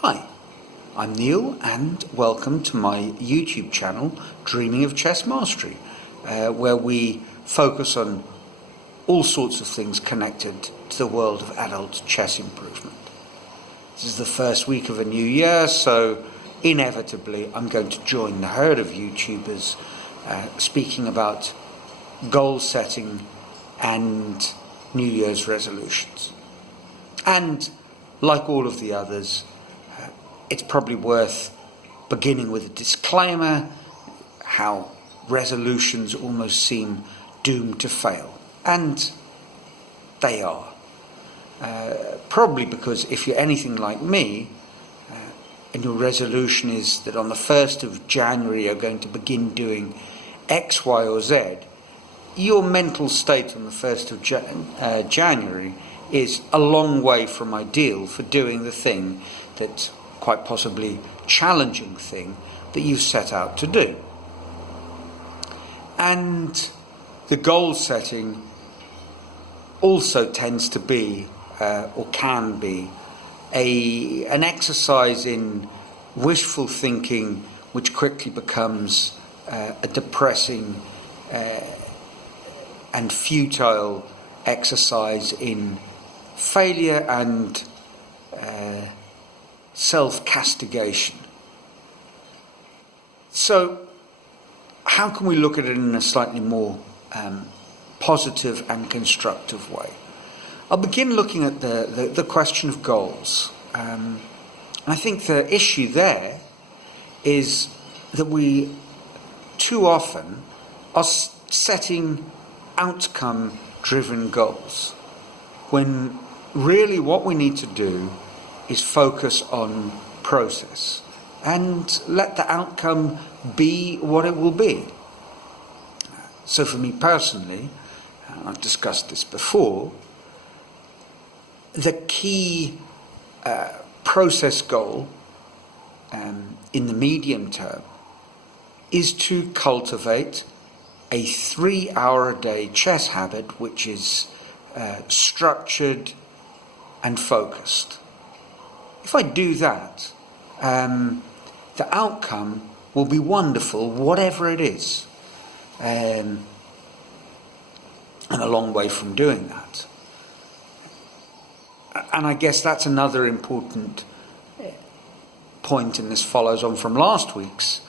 Hi, I'm Neil and welcome to my YouTube channel, Dreaming of Chess Mastery, where we focus on all sorts of things connected to the world of adult chess improvement. This is the first week of a new year, so inevitably I'm going to join the herd of YouTubers speaking about goal setting and New Year's resolutions. And like all of the others, it's probably worth beginning with a disclaimer, how resolutions almost seem doomed to fail. And they are. Probably because if you're anything like me, and your resolution is that on the 1st of January you're going to begin doing X, Y or Z, your mental state on the 1st of January is a long way from ideal for doing the thing that quite possibly challenging thing that you've set out to do. And the goal setting also tends to be, or can be, an exercise in wishful thinking which quickly becomes a depressing and futile exercise in failure and self-castigation. So how can we look at it in a slightly more positive and constructive way? I'll begin looking at the question of goals. I think the issue there is that we too often are setting outcome-driven goals, when really what we need to do is focus on process and let the outcome be what it will be. So for me personally, I've discussed this before, the key process goal in the medium term is to cultivate a 3-hour-a-day chess habit which is structured and focused. If I do that, the outcome will be wonderful, whatever it is. And a long way from doing that. And I guess that's another important point, and this follows on from last week's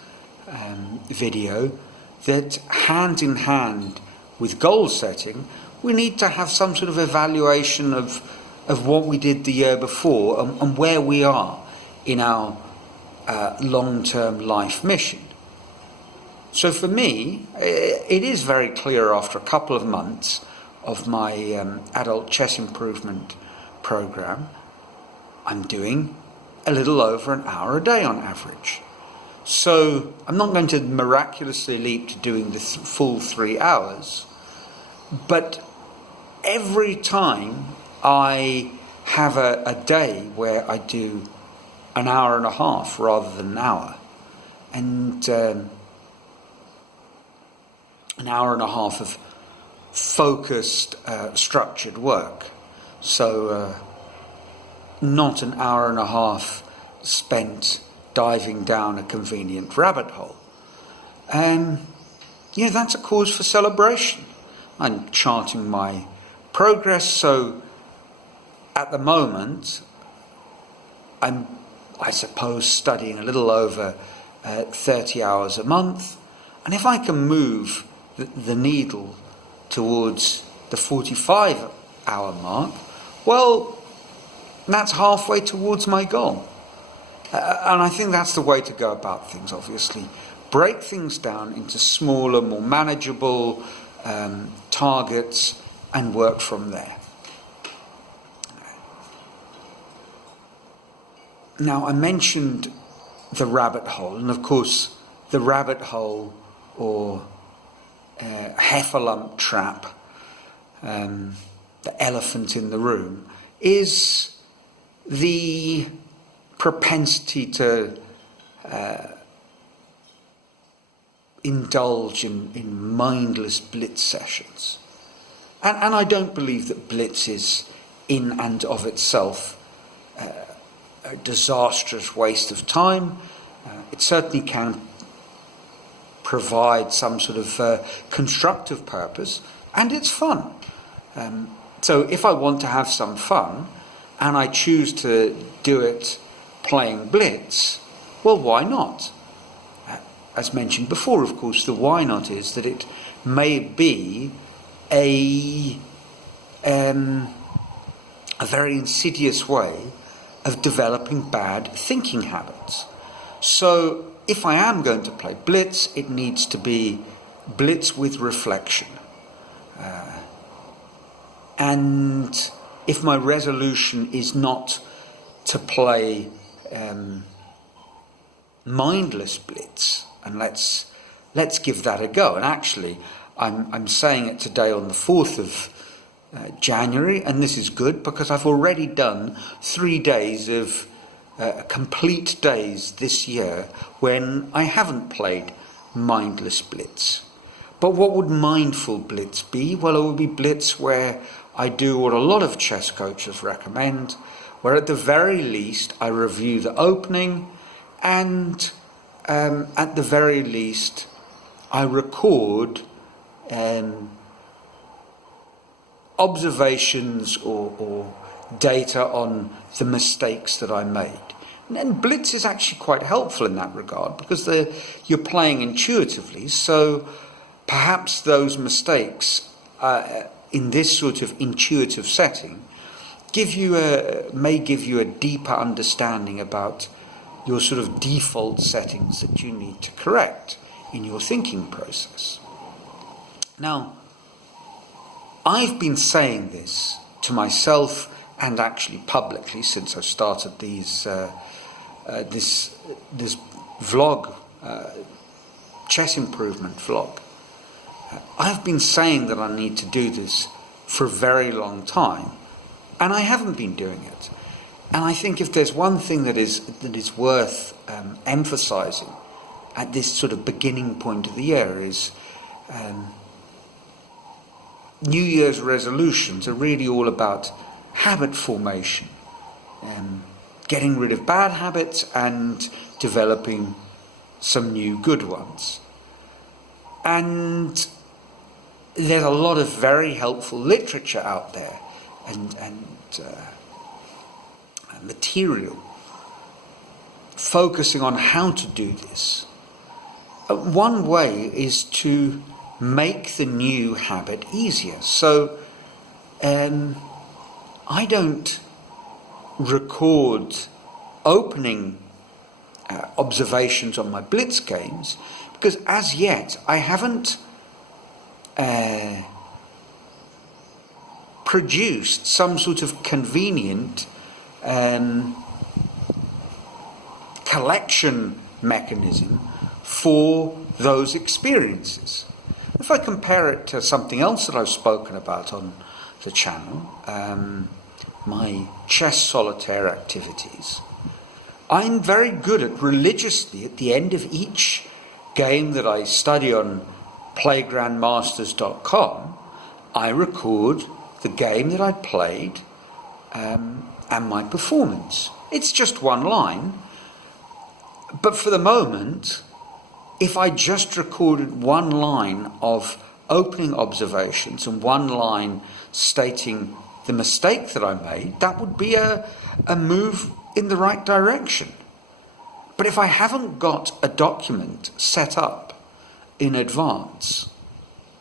video, that hand in hand with goal setting, we need to have some sort of evaluation of what we did the year before and where we are in our long-term life mission. So for me, it is very clear after a couple of months of my adult chess improvement program, I'm doing a little over an hour a day on average. So I'm not going to miraculously leap to doing the full 3 hours, but every time I have a day where I do an hour and a half rather than an hour, and an hour and a half of focused, structured work. So not an hour and a half spent diving down a convenient rabbit hole. Yeah, that's a cause for celebration. I'm charting my progress, so at the moment I'm, I suppose, studying a little over 30 hours a month, and if I can move the needle towards the 45-hour mark, well, that's halfway towards my goal. And I think that's the way to go about things, obviously. Break things down into smaller, more manageable targets and work from there. Now, I mentioned the rabbit hole, and of course, the rabbit hole or heffalump trap, the elephant in the room, is the propensity to indulge in mindless blitz sessions. And I don't believe that blitz is in and of itself a disastrous waste of time. It certainly can provide some sort of constructive purpose, and it's fun. So if I want to have some fun, and I choose to do it playing Blitz, well, why not? As mentioned before, of course, the why not is that it may be a very insidious way of developing bad thinking habits. So if I am going to play Blitz, it needs to be Blitz with reflection. And if my resolution is not to play mindless Blitz, and let's give that a go. And actually, I'm saying it today on the 4th of January, and this is good because I've already done 3 days of complete days this year when I haven't played mindless Blitz. But what would mindful Blitz be? Well, it would be Blitz where I do what a lot of chess coaches recommend, where at the very least I review the opening, and at the very least I record observations or data on the mistakes that I made. And Blitz is actually quite helpful in that regard because you're playing intuitively, so perhaps those mistakes in this sort of intuitive setting may give you a deeper understanding about your sort of default settings that you need to correct in your thinking process. Now, I've been saying this to myself and actually publicly since I started this vlog, chess improvement vlog. I've been saying that I need to do this for a very long time, and I haven't been doing it. And I think if there's one thing that is worth emphasizing at this sort of beginning point of the year is New Year's resolutions are really all about habit formation, getting rid of bad habits and developing some new good ones. And there's a lot of very helpful literature out there and material focusing on how to do this. One way is to make the new habit easier. So I don't record opening observations on my Blitz games because as yet I haven't produced some sort of convenient collection mechanism for those experiences. If I compare it to something else that I've spoken about on the channel, my chess solitaire activities, I'm very good at religiously, at the end of each game that I study on playgrandmasters.com, I record the game that I played and my performance. It's just one line, but for the moment, if I just recorded one line of opening observations and one line stating the mistake that I made, that would be a move in the right direction. But if I haven't got a document set up in advance,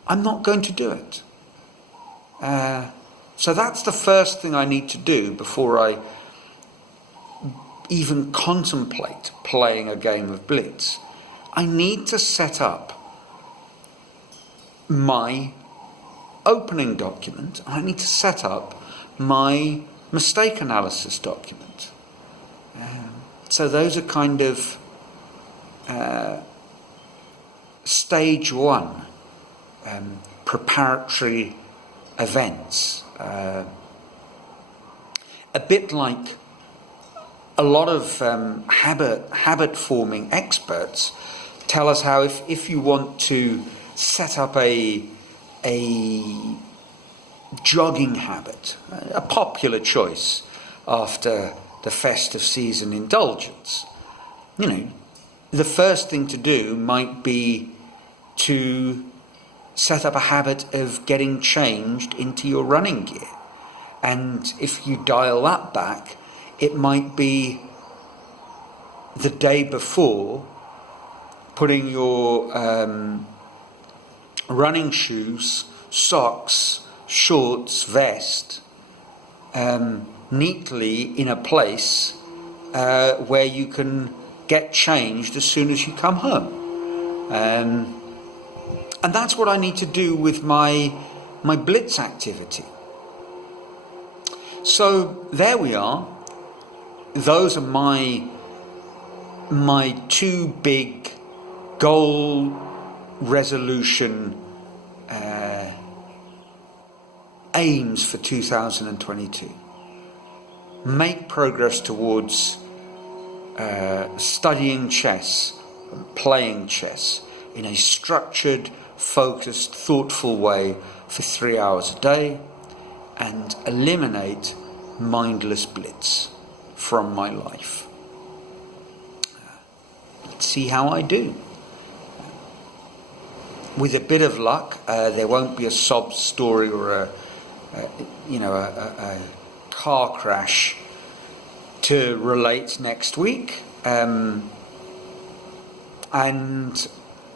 I'm not going to do it. So that's the first thing I need to do before I even contemplate playing a game of Blitz. I need to set up my opening document. I need to set up my mistake analysis document. So those are kind of stage one preparatory events. A bit like a lot of habit forming experts tell us how if you want to set up a jogging habit, a popular choice after the festive season indulgence. You know, the first thing to do might be to set up a habit of getting changed into your running gear. And if you dial that back, it might be the day before putting your running shoes, socks, shorts, vest neatly in a place where you can get changed as soon as you come home. And that's what I need to do with my blitz activity. So there we are. Those are my two big goal resolution aims for 2022. Make progress towards studying chess and playing chess in a structured, focused, thoughtful way for 3 hours a day, and eliminate mindless blitz from my life. Let's see how I do. With a bit of luck, there won't be a sob story or a car crash to relate next week, and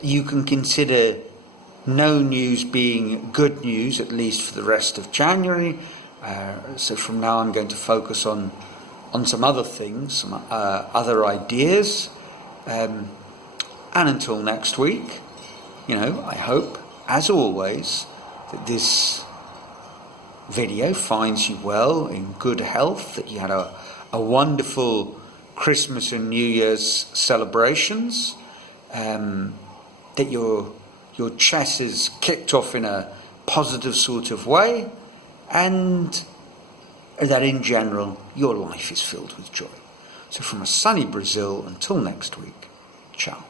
you can consider no news being good news, at least for the rest of January. So from now I'm going to focus on some other things, some other ideas, and until next week, I hope, as always, that this video finds you well, in good health, that you had a wonderful Christmas and New Year's celebrations, that your chess is kicked off in a positive sort of way, and that in general your life is filled with joy. So from a sunny Brazil, until next week, ciao.